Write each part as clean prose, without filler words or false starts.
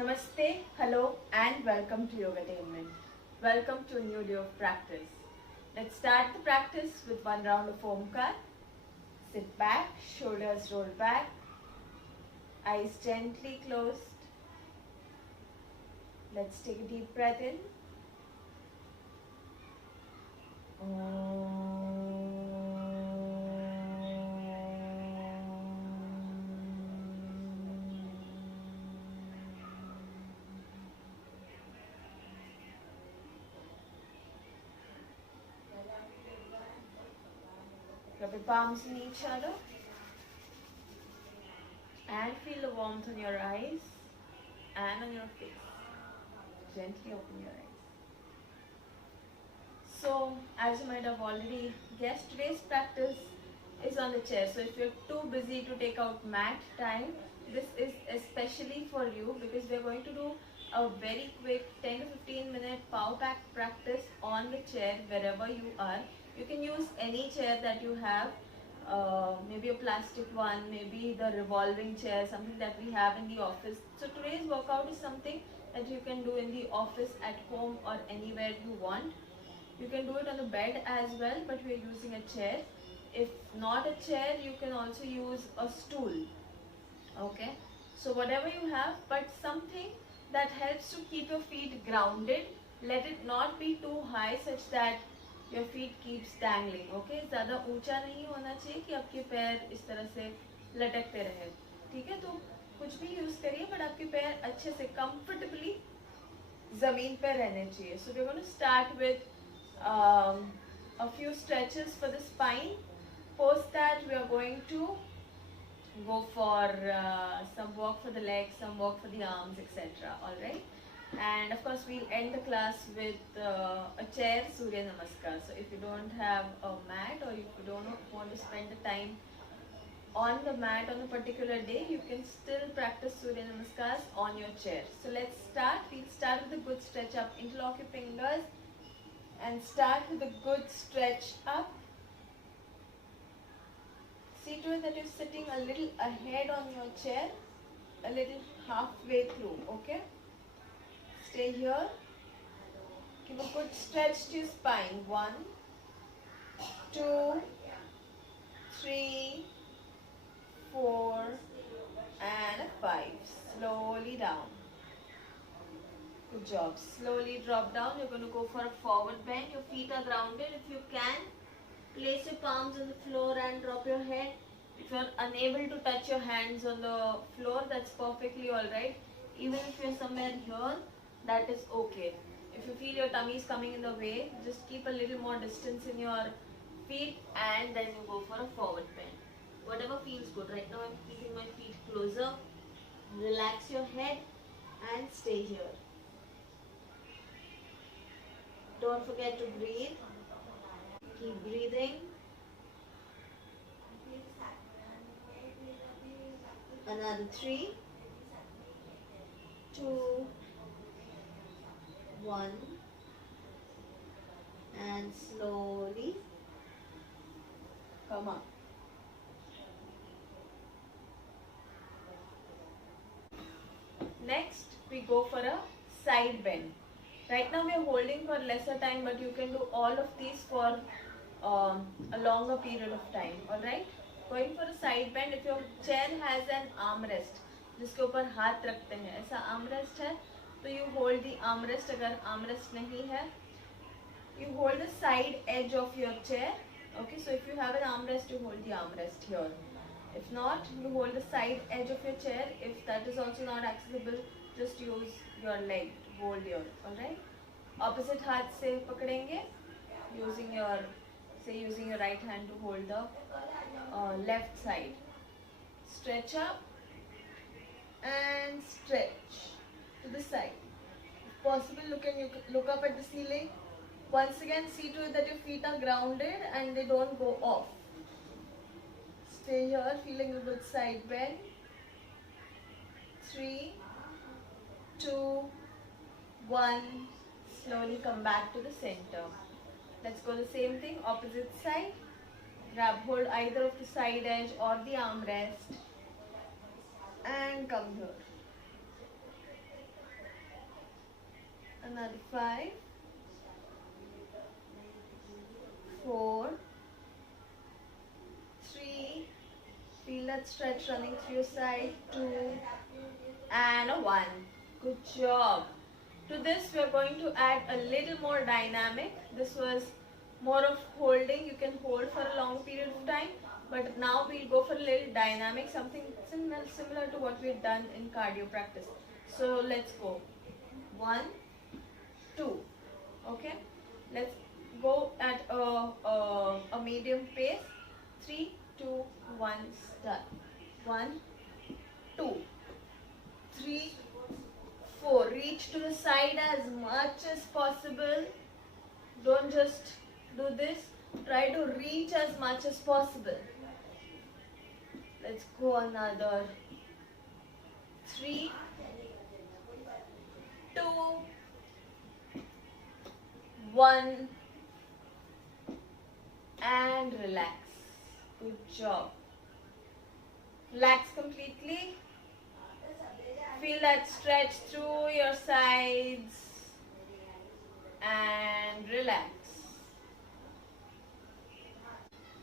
Namaste, hello, and welcome to Yogatainment. Welcome to a new day of practice. Let's start the practice with one round of Omkar. Sit back, shoulders roll back, eyes gently closed. Let's take a deep breath in. Rub your palms in each other and feel the warmth on your eyes and on your face. Gently open your eyes. So, as you might have already guessed, today's practice is on the chair. So, if you're too busy to take out mat time, this is especially for you because we're going to do a very quick 10 to 15 minute power pack practice on the chair wherever you are. You can use any chair that you have, maybe a plastic one, maybe the revolving chair, something that we have in the office. So today's workout is something that you can do in the office, at home, or anywhere you want. You can do it on the bed as well, but we are using a chair. If not a chair, you can also use a stool. Okay, so whatever you have, but something that helps to keep your feet grounded. Let it not be too high such that your feet keeps dangling. Okay, ज़्यादा ऊंचा नहीं होना चाहिए कि आपके पैर इस तरह से लटकते रहे. ठीक है, तो कुछ भी यूज करिए बट आपके पैर अच्छे से कंफर्टेबली जमीन पर रहने चाहिए. So we're going to start with a few stretches for the spine. Post that we are going to go for some walk for the legs, some walk for the arms, etc. Alright, and of course we'll end the class with a chair Surya Namaskar. So if you don't have a mat or if you don't want to spend the time on the mat on a particular day, you can still practice Surya Namaskars on your chair. So let's start. We'll start with a good stretch up. Interlock your fingers and start with a good stretch up. See to it that you're sitting a little ahead on your chair, a little halfway through, okay? Stay here. Give a good stretch to your spine. 1, 2, 3, 4, and 5. Slowly down. Good job. Slowly drop down. You're going to go for a forward bend. Your feet are grounded. If you can, place your palms on the floor and drop your head. If you're unable to touch your hands on the floor, that's perfectly alright. Even if you're somewhere here, that is okay. If you feel your tummy is coming in the way, just keep a little more distance in your feet and then you go for a forward bend. Whatever feels good. Right now I'm keeping my feet closer. Relax your head and stay here. Don't forget to breathe. Keep breathing. Another 3, 2, 1, and slowly come up. Next, we go for a side bend. Right now we are holding for lesser time, but you can do all of these for a longer period of time. Alright? Going for a side bend. If your chair has an armrest, जिसके ऊपर हाथ रखते हैं, ऐसा armrest है, तो you hold the armrest. अगर armrest नहीं है, you hold the side edge of your chair. Okay, so if you have an armrest, you hold the armrest here. If not, you hold the side edge of your chair. If that is also not accessible, just use your leg to hold here. Alright? Opposite हाथ से पकड़ेंगे, using your right hand to hold the left side. Stretch up and stretch to the side. If possible, look up at the ceiling. Once again, see to it that your feet are grounded and they don't go off. Stay here, feeling a good side bend. 3, 2, 1. Slowly come back to the center. Let's go the same thing, opposite side. Grab hold either of the side edge or the armrest and come here. Another 5, 4, 3. Feel that stretch running through your side. 2 and a 1. Good job. To this we are going to add a little more dynamic. This was more of holding. You can hold for a long period of time. But now we'll go for a little dynamic, something similar to what we've done in cardio practice. So let's go. 1, 2. Okay. Let's go at a medium pace. 3, 2, 1, start. 1, 2, 3, 4. Reach to the side as much as possible. Don't just do this. Try to reach as much as possible. Let's go another 3, 2, 1 and relax. Good job. Relax completely. Feel that stretch through your sides and relax.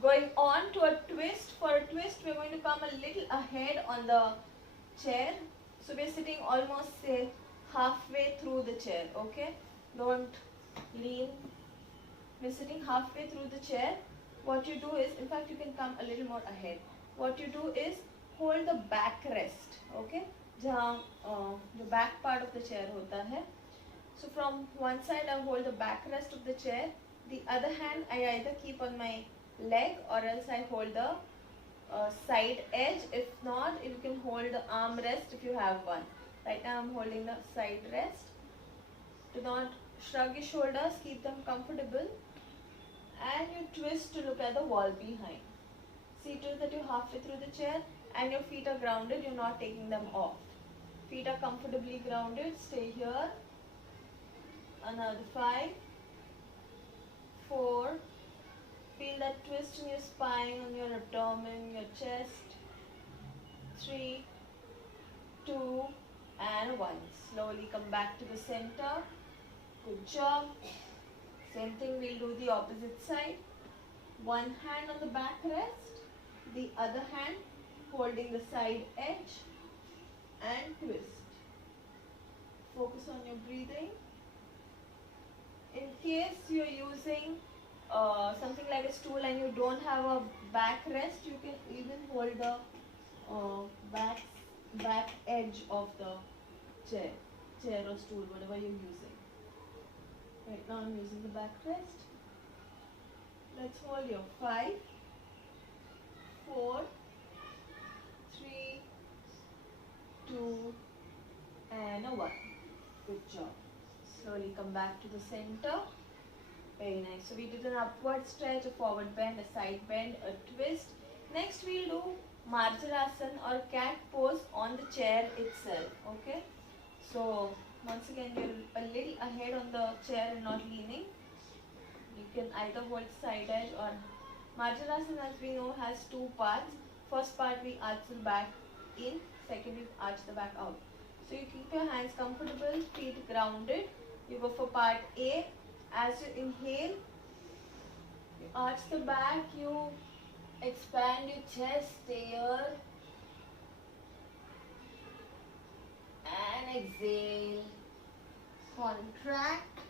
Going on to a twist. For a twist, we're going to come a little ahead on the chair. So we're sitting almost, say, halfway through the chair, okay? Don't lean. We're sitting halfway through the chair. What you do is, in fact, you can come a little more ahead. What you do is hold the backrest, okay? जहाँ the back part of the chair होता है. So from one side I hold the backrest of the chair. The other hand I either keep on my leg or else I hold the side edge. If not, you can hold the arm rest if you have one. Right now I'm holding the side rest. Do not shrug your shoulders, keep them comfortable. And you twist to look at the wall behind. See to it that you're halfway through the chair and your feet are grounded, you're not taking them off. Feet are comfortably grounded, stay here. Another 5, 4. Feel that twist in your spine, on your abdomen, your chest. 3, 2 and 1. Slowly come back to the center. Good job. Same thing, we'll do the opposite side. One hand on the backrest, the other hand holding the side edge and twist. Focus on your breathing. In case you're using something like a stool and you don't have a backrest, you can even hold the back edge of the chair or stool, whatever you're using. Right now I'm using the backrest. Let's hold your 5, 4, 3, 2 and a 1. Good job. Slowly come back to the center. Very nice. So we did an upward stretch, a forward bend, a side bend, a twist. Next we'll do Marjarasana or cat pose on the chair itself. Okay. So once again you're a little ahead on the chair and not leaning. You can either hold side edge or Marjarasana, as we know, has 2 parts. First part we arch the back in, second we arch the back out. So you keep your hands comfortable, feet grounded. You go for part A. As you inhale, you arch the back, you expand your chest, stay here. And exhale. Contract.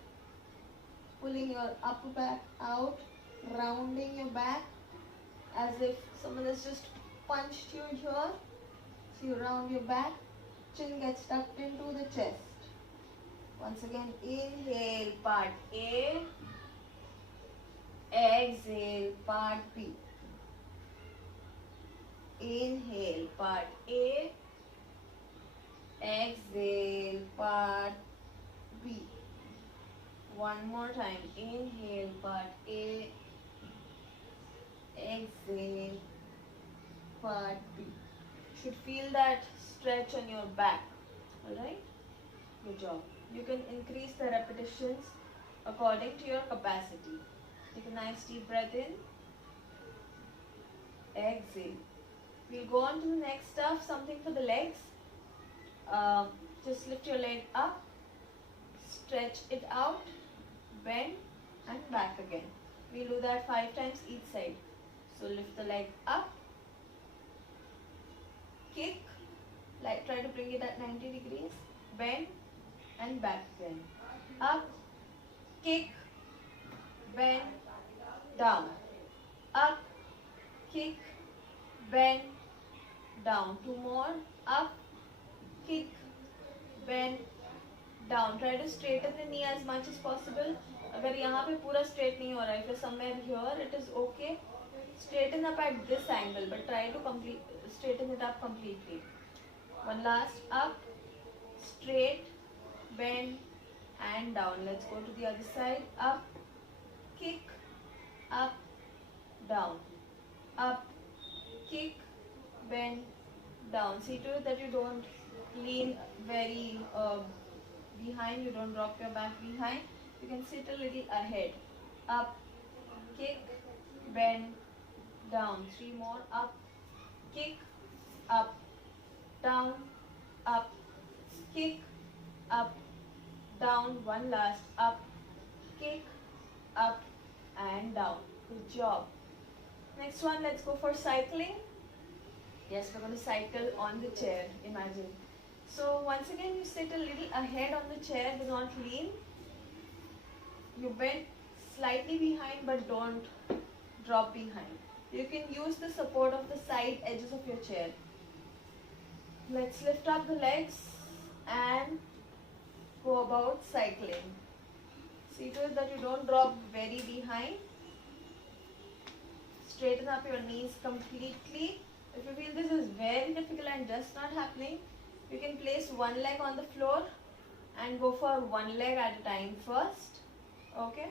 Pulling your upper back out, rounding your back as if someone has just punched you here. So you round your back, chin gets tucked into the chest. Once again, inhale, part A. Exhale, part B. Inhale, part A. Exhale, part B. One more time. Inhale, part A. Exhale, part B. You should feel that stretch on your back. Alright? Good job. You can increase the repetitions according to your capacity. Take a nice deep breath in. Exhale. We'll go on to the next stuff, something for the legs. Just lift your leg up. stretch it out, bend and back again. We'll do that 5 times each side. So lift the leg up, kick, like try to bring it at 90 degrees, bend and back again. Up, kick, bend, down. Up, kick, bend, down. 2 more. Up, kick, bend, down. Try to straighten the knee as much as possible. अगर यहाँ पे पूरा straight नहीं हो रहा है, if you're somewhere here, it is okay. Straighten up at this angle, but try to straighten it up completely. One last. Up, straight, bend and down. Let's go to the other side. Up, kick, up, down. Up, kick, bend, down. See to it that you don't lean very behind, you don't drop your back behind. You can sit a little ahead. Up, kick, bend, down. 3 more. Up, kick, up, down, up, kick, up, down. One last. Up, kick, up and down. Good job. Next one, let's go for cycling. Yes, we're going to cycle on the chair, imagine. So once again, you sit a little ahead on the chair, do not lean. You bend slightly behind, but don't drop behind. You can use the support of the side edges of your chair. Let's lift up the legs and go about cycling. See to it that you don't drop very behind. Straighten up your knees completely. If you feel this is very difficult and just not happening, you can place one leg on the floor and go for one leg at a time first. Okay?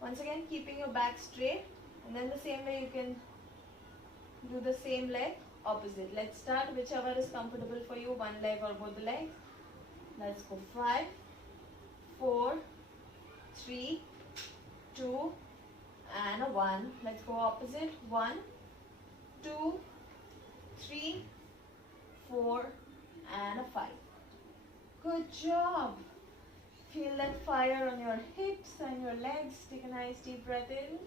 Once again, keeping your back straight, and then the same way you can do the same leg opposite. Let's start whichever is comfortable for you, one leg or both the legs. Let's go. 5, 4, 3, 2 and a 1. Let's go opposite. 1, 2, 3, 4 and a 5. Good job. Feel that fire on your hips and your legs. Take a nice deep breath in.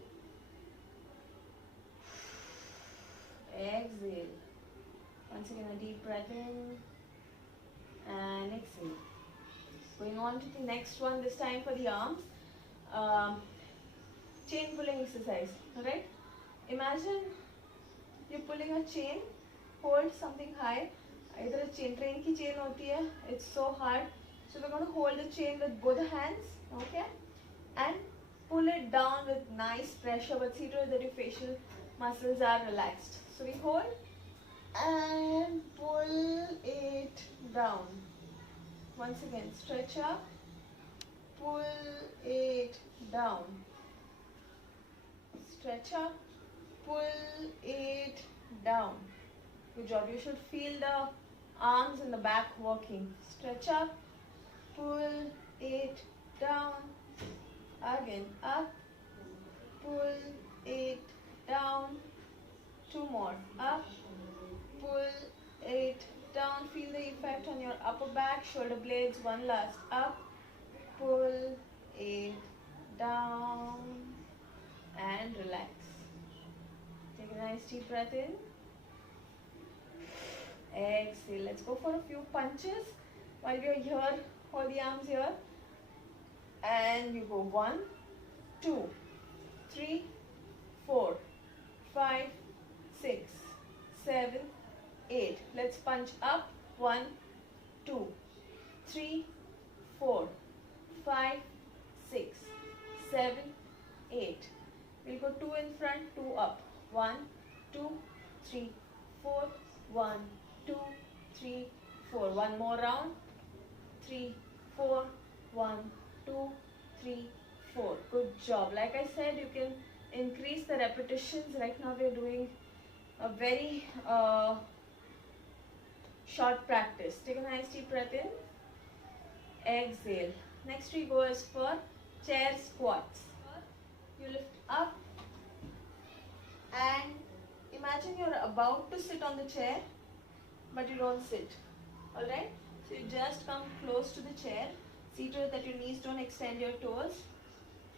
Exhale. Once again, a deep breath in and exhale. Going on to the next one, this time for the arms. Chain pulling exercise. Alright? Imagine you're pulling a chain. Hold something high. Either a chain, train ki chain hoti hai. It's so hard. So we're going to hold the chain with both hands. Okay? And pull it down with nice pressure. But see to it that your facial muscles are relaxed. So we hold and pull it down. Once again, stretch up, pull it down. Stretch up, pull it down. Good job. You should feel the arms and the back working. Stretch up, pull it down. Again, up, pull it down. 2 more. Up, pull it down. Feel the effect on your upper back, shoulder blades. One last. Up, pull it down and relax. Take a nice deep breath in. Exhale. Let's go for a few punches. While you're here, hold the arms here. And you go 1, 2, 3, 4, 5, 6, 7, 8. Let's punch up. 1, 2, 3, 4, 5, 6, 7, 8. We'll go 2 in front, 2 up. 1, 2, 3, 4, 1, 2, 3, 4. One more round. 3, 4, 1, 2, 3, 4. Good job. Like I said, you can increase the repetitions. Right now we're doing a very short practice. Take a nice deep breath in. Exhale. Next we go as for chair squats. You lift up and imagine you're about to sit on the chair, but you don't sit. Alright? So you just come close to the chair. See to it that your knees don't extend your toes.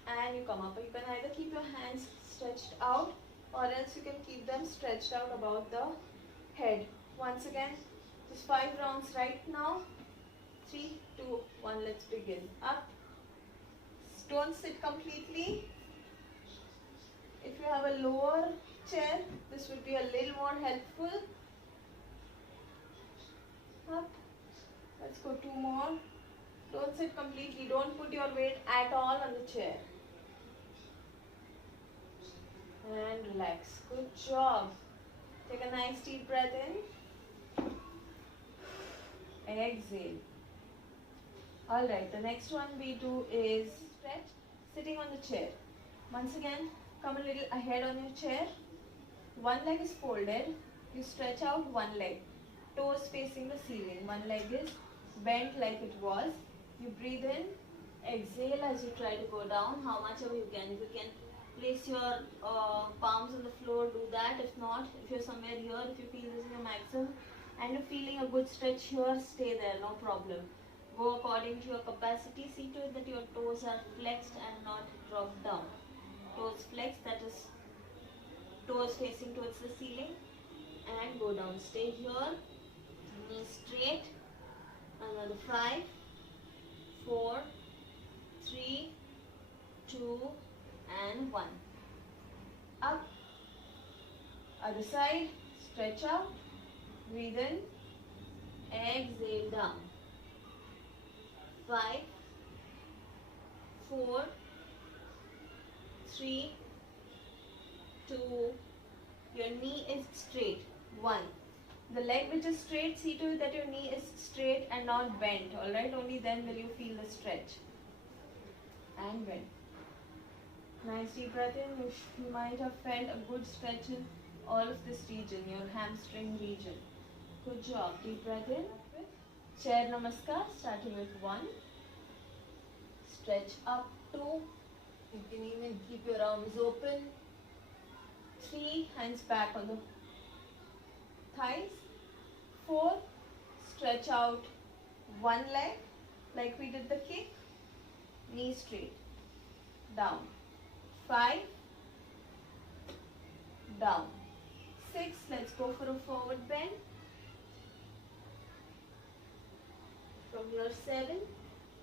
And you come up. You can either keep your hands stretched out or else you can keep them stretched out above the head. Once again, just 5 rounds right now. 3, 2, 1, let's begin. Up. Don't sit completely. If you have a lower chair, this would be a little more helpful. Up. Let's go 2 more. Don't sit completely. Don't put your weight at all on the chair. And relax. Good job. Take a nice deep breath in. Exhale. Alright, the next one we do is stretch sitting on the chair. Once again, come a little ahead on your chair. One leg is folded. You stretch out one leg. Toes facing the ceiling. One leg is bent like it was. You breathe in. Exhale as you try to go down. How much ever you can. If you can place your palms on the floor, do that. If not, if you're somewhere here, if you feel this is your maximum and you're feeling a good stretch here, stay there, no problem. Go according to your capacity. See to it that your toes are flexed and not dropped down. Toes flexed, that is toes facing towards the ceiling, and go down. Stay here, knees straight. Another 5, 4, 3, 2, and 1. Up. Other side. Stretch out. Breathe in. Exhale down. 5, 4, 3, 2. Your knee is straight. 1. The leg which is straight, see to it that your knee is straight and not bent. Alright, only then will you feel the stretch. And bend. Nice deep breath in. You might have felt a good stretch in all of this region, your hamstring region. Good job. Deep breath in. Chair Namaskar, starting with 1. Stretch up 2. You can even keep your arms open. 3. Hands back on the thighs. 4. Stretch out one leg like we did the kick. Knee straight. Down. 5. Down. 6. Let's go for a forward bend. From here 7.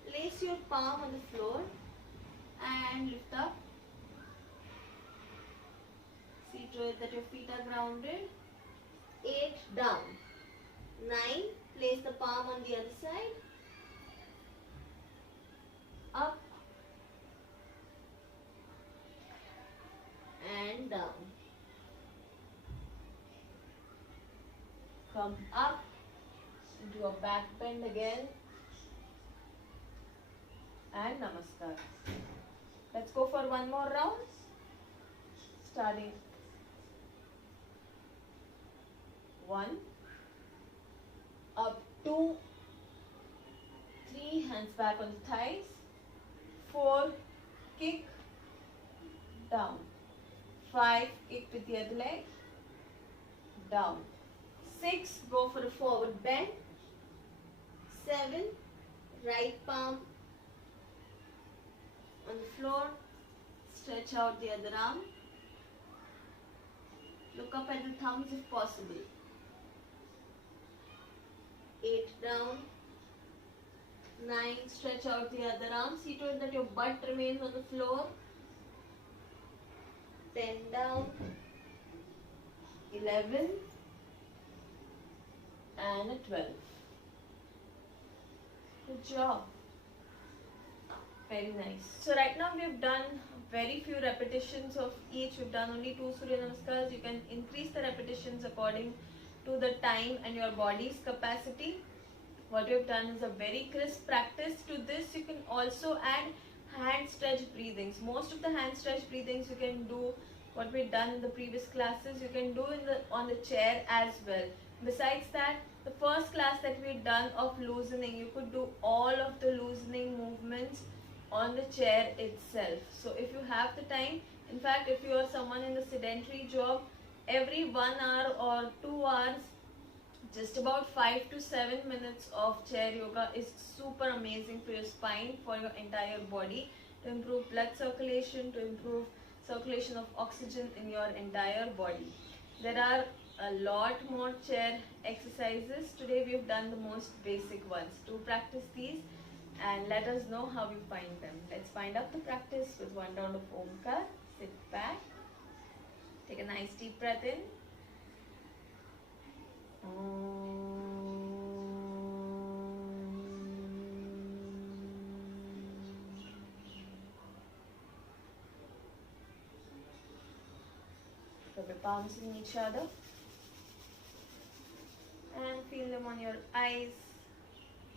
Place your palm on the floor and lift up. See to it that your feet are grounded. 8. Down. 9. Place the palm on the other side. Up. And down. Come up. Do a back bend again. And Namaskar. Let's go for one more round. Starting 1. Up 2. 3. Hands back on the thighs. 4. Kick. Down. 5. Kick with the other leg. Down. 6. Go for a forward bend. 7. Right palm on the floor. Stretch out the other arm. Look up at the thumbs if possible. 8. Down. 9. Stretch out the other arm. See to it that your butt remains on the floor. 10. Down. 11. And a 12. Good job. Very nice. So right now we have done very few repetitions of each. We've done only 2 Surya Namaskars. You can increase the repetitions according to the time and your body's capacity. What we've done is a very crisp practice. To this you can also add hand stretch breathings. Most of the hand stretch breathings you can do what we've done in the previous classes. You can do on the chair as well. Besides that, the first class that we've done of loosening, you could do all of the loosening movements on the chair itself. So if you have the time, in fact if you are someone in the sedentary job, every 1 hour or 2 hours, Just about 5 to 7 minutes of chair yoga is super amazing for your spine, for your entire body, to improve blood circulation, to improve circulation of oxygen in your entire body. There are a lot more chair exercises. Today we've done the most basic ones. Do practice these and let us know how you find them. Let's find out the practice with one round of Omkar. Sit back. Take a nice deep breath in. Put your palms in each other and feel them on your eyes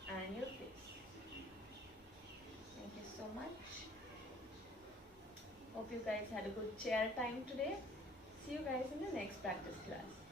and your face. Thank you so much. Hope you guys had a good chair time today. See you guys in the next practice class.